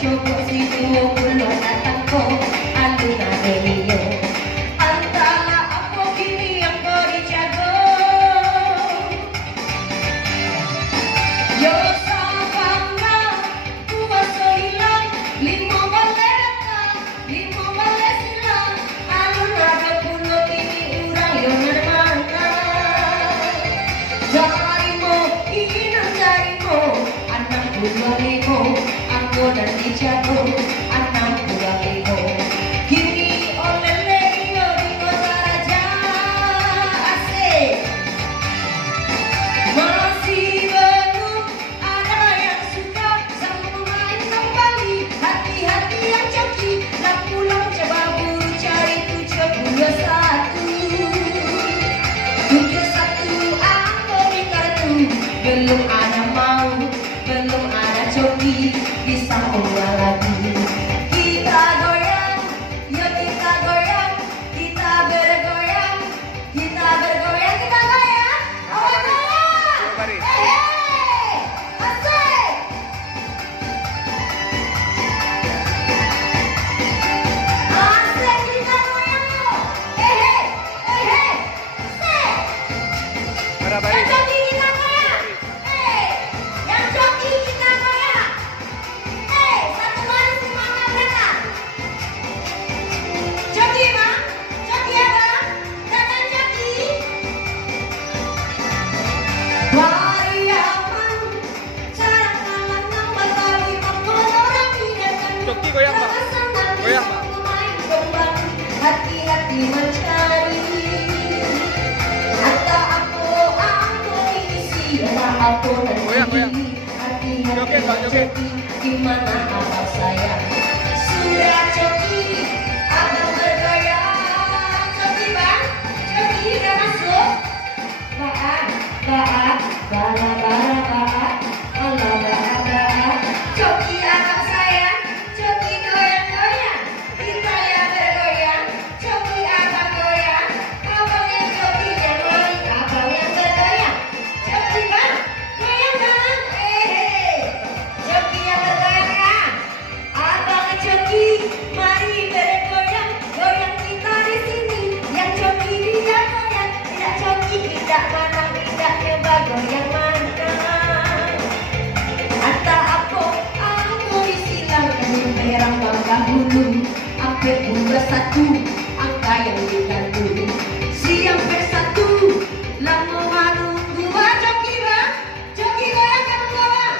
coba si tuwo pulo datang ko aluna deliyo antara aku gini yang beri jago yo sabana kuasa hilang lima balik silang aluna de pulo ini urang yo nermana jarimu ingin jarimu anak pulo limo aku dan dijago anak pulo limo kini oleh iyo di kota raja asik masih belum ada yang suka sama pemain kembali hati-hati yang coki nak pulang coba buru cari 71 aku di kartu belum ada mau belum ada coki bisa ulang lagi kita goyang ya kita goyang kita bergoyang kita goyang oh goyang asik asik kita goyang yuk asik yang joki kita goyang yang joki kita goyang satu baris semangat mereka joki bang joki ya bang datang joki wariaman cara kalah nambah tapi orang pindahkan Joki goyang, Bang. Goyang, Bang. pemain kembali hati-hati mencari atau aku isi aku dan Goyang, goyang. hati-hati Joget, Bang, joget. gimana abang saya sudah coki abang bergoyang coki bang coki udah masuk baat bala baat ala baat coki abang saya coki goyang-goyang kita yang bergoyang coki abang goyang abang yang coki yang lari abang yang bergoyang coki bang goyang bang coki yang bergoyang ya abang coki mari bergoyang goyang kita di sini yang coki tidak goyang tidak coki tidak mana tidak nyoba goyang mana ata aku disilang merah bangga hulu ampe bunga satu angka yang digandung siang bersatu lama menunggu coki bang coki goyang kamu bang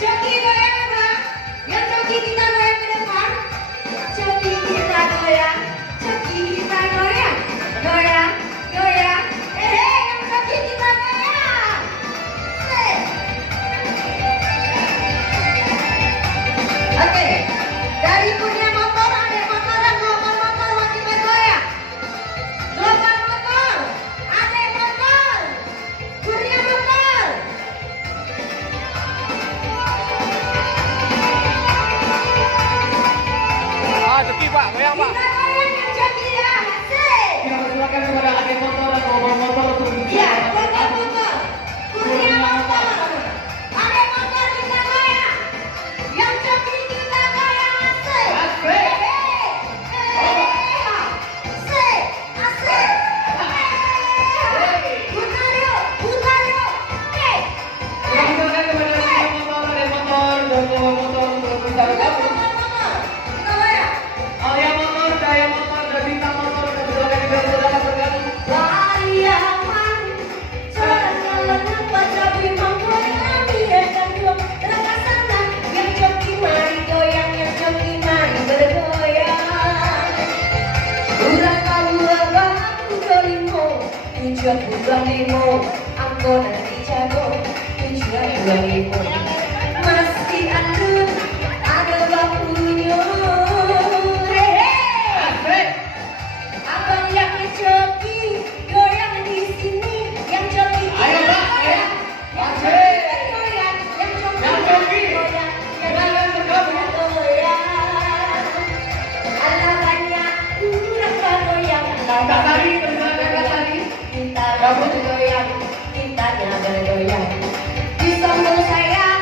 coki goyang bang yang coki kita goyang ke depan coki kita goyang goyang yang coki kita goyang oke dari punya motor ada motor yang motor masih bergoyang gelombang motor ada motor punya motor Joki Pak, goyang Pak. kita goyang yang coki ya asik Kita persilakan kepada adik motor dan bawa motor untuk iya gelombang motor punya motor ada motor kita goyang yang coki kita goyang asik asik putar yuk Kita persilakan kepada adik motor dan bawa motor untuk bergabung. kita goyang Alia motor, Daya motor, dan Bintang motor, dan silakan juga dapat bergabung. wariaman cara baca bimang goyang biarkan dua tengah sana yang coki mari goyang yang coki mari bergoyang urang kaula bang limo tujuan bulan limo angko nanti jago tujuan bulan limo masih andun ada bakunya abang yang coki goyang di sini yang coki Ayo, kita Bang, goyang yang Asik. coki goyang yang coki Yang coki. goyang Silakan bergabung. goyang ala banyak urang goyang Kak Tari, persilakan Kak Tari. kita bergoyang kita bergoyang di sombong sayang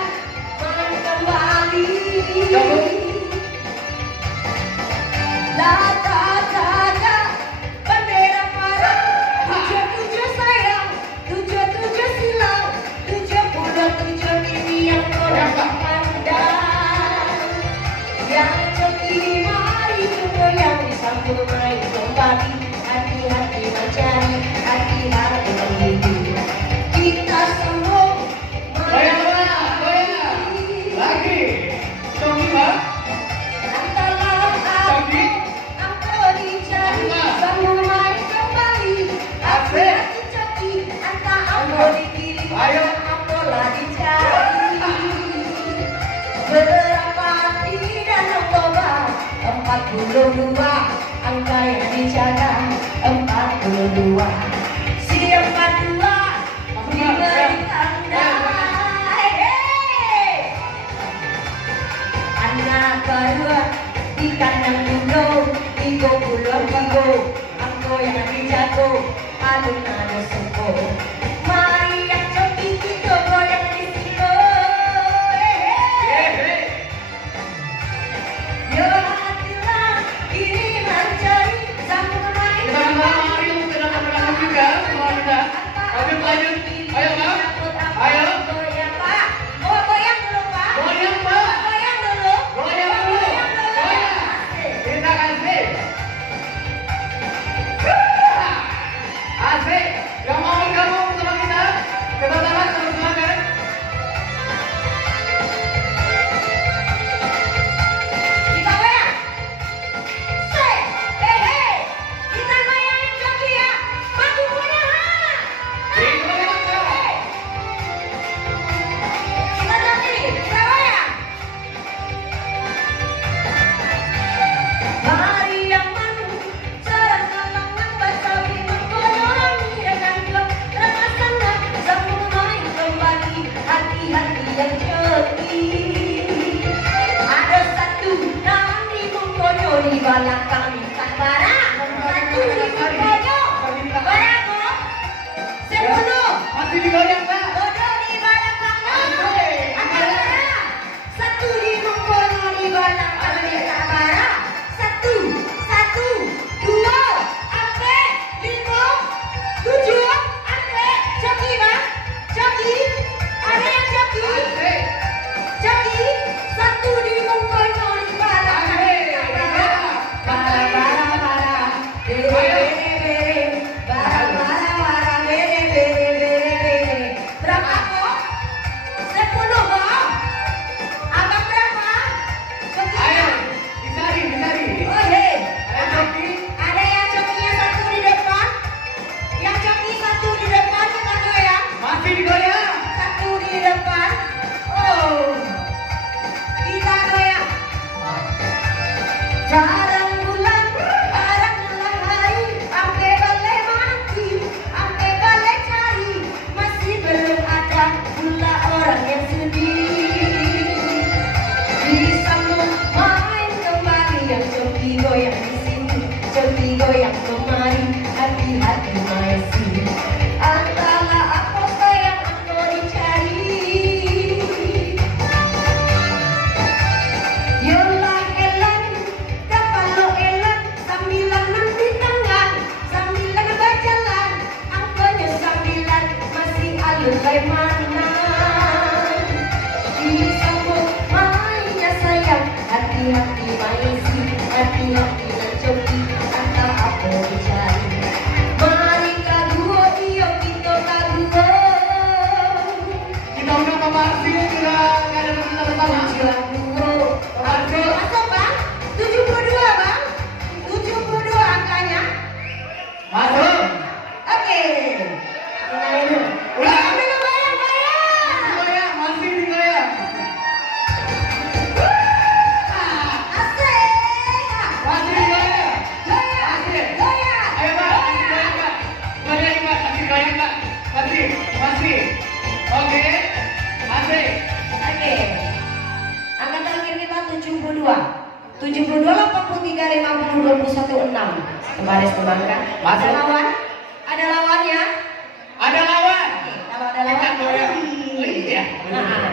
42 angka yang dijaga 42. Si 42 diberi tanda. Anak kedua di kandang gunung, tigo pulang tigo, angko yang dijago, alun-alun suko. Mari yang coki kita goyang di situ. Yo hatilah ini mencari sambung main. Mari untuk datang juga semua kita. Lanjut lanjut. Ayo Pak. Ayo. Goyang Pak. Oh goyang dulu Pak. Goyang Pak. Goyang dulu. Goyang dulu. Goyang. Kita kasih. Asik. Yang mau bergabung sama kita, kita tangan silakan. Kita goyang. Say, hey hey. Kita goyangin kaki ya. Maju punya ha. Itu kita. Kita jadi, kita goyang. Mari yang manu, serang kalangan basawi menggoyang dengan gelap rasakan sambung main kembali hati-hati yang jeli. Ada satu nani menggoyo di belakang tak barang. Satu di menggoyo, barang kok. Sepuluh. Masih digoyang Pak. Bodoh di belakang Akara. Satu di mengkono di belakang Akara. Satu, dua, ampe, lima, tujuh, ampe, joki bang, joki, ada yang joki, Asik. joki, satu di mengkono di belakang Akara. Bara, bere, bere, bara, bere. Berapa kok? 10 kok? Abang berapa? Ayo. Sekian. Disari. Oh hei. Ayo joki. Ada yang jokinya satu di depan? Yang joki satu di depan kita goyang? Masih digoyang. Satu di depan. Oh. Kita goyang. Jarang bulan, jarang malam hari, ampe boleh mati, ampe boleh cari, masih belum ada pula orang yang sedih. Bisa main kembali yang joki goyang di sini, joki goyang kemari, hati-hati masih. Antara apa sayang aku dicari. Yolah elan, kapalo elan, sambilan nanti tangan, sambilan berjalan, angkonya sambilan masih alulai mana. Ini sambung mainnya sayang, hati-hati maisi, hati-hati dan coki, antara apa dicari. Mari kaduo iyo kita kaduo. Kita udah memasi sudah nggak ada bersama-sama. Masuk bang, 72 bang, 72 angkanya. Masuk. Oke. Udah. Goyang. Digoyang, masih digoyang. Asik. Masih digoyang. Goyang. Asik. Goyang. Ayo Pak, masih digoyang Pak. Goyang Pak, masih digoyang Pak. Masih. Oke. Asik. Oke. Angka terakhir kita 72. 72, 83, 50, 21, 6. Kemarin temankan. Masuk. Ada lawan? Ada lawannya? Ada lawan. Oke, kalau ada lawan. Kita goyang. Iya. Nah.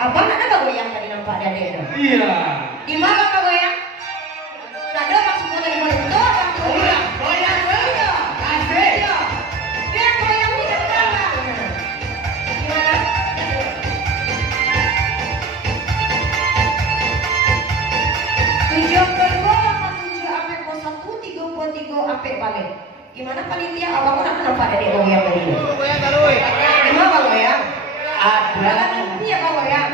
Abang ada nggak goyang tadi nampak dari itu? Iya. Di mana Pak goyang? Ada maksudnya dari mana itu? Udah, goyang Pak. Asik. Iya. Dia goyang di depan Bang. Gimana? Tujuh kedua, 7 sampai 1, 3 sampai balik. Gimana panitia? Abang mana kenapa ada di goyang tadi? Goyang taruh. Gimana Bang goyang? Ada. Mimpi ya Bang goyang?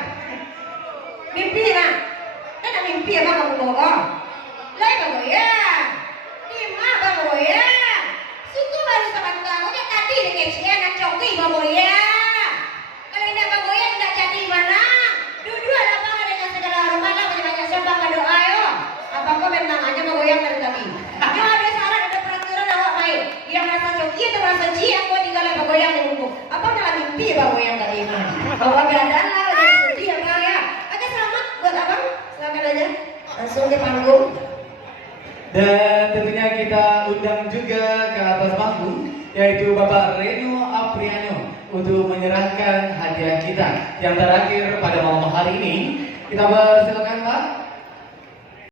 Mimpi nah? Ada mimpi ya Bang goyang? Lai Bang goyang? Di mana Bang goyang? Situ baru sebentar. Udah tadi di kecian nak coki Bang goyang. Kalau tidak Bang goyang tidak jadi mana? Dua-dua lah Bang dengan segala hormat lah banyak-banyak sembah doa yo. Oh, agak dalam, agak sedih ya Bang ya. Oke, selamat buat Abang. Silakan aja. Langsung ke panggung. Dan tentunya kita undang juga ke atas panggung yaitu Bapak Reno Apriano untuk menyerahkan hadiah kita yang terakhir pada malam hari ini. Kita persilakan Pak.